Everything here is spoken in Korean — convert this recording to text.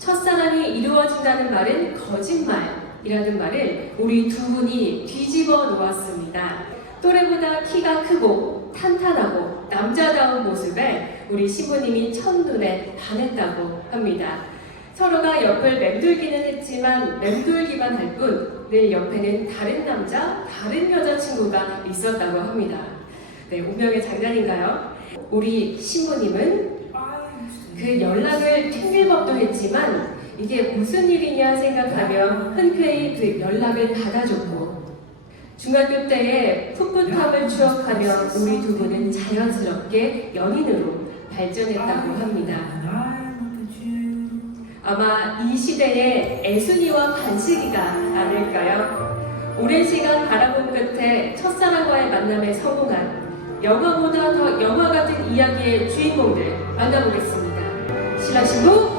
첫사랑이 이루어진다는 말은 거짓말이라는 말을 우리 두 분이 뒤집어 놓았습니다. 또래보다 키가 크고 탄탄하고 남자다운 모습에 우리 신부님이 첫눈에 반했다고 합니다. 서로가 옆을 맴돌기는 했지만 맴돌기만 할뿐내 옆에는 다른 남자, 다른 여자친구가 있었다고 합니다. 네, 운명의 장난인가요? 우리 신부님은 그 연락을 챙길 법도 했지만 이게 무슨 일이냐 생각하며 흔쾌히 그 연락을 받아줬고 중학교 때의 풋풋함을 추억하며 우리 두 분은 자연스럽게 연인으로 발전했다고 합니다. 아마 이 시대의 애순이와 반식이가 아닐까요? 오랜 시간 바라본 끝에 첫사랑과의 만남에 성공한 영화보다 더 영화 같은 이야기의 주인공들 만나보겠습니다. 신랑 신부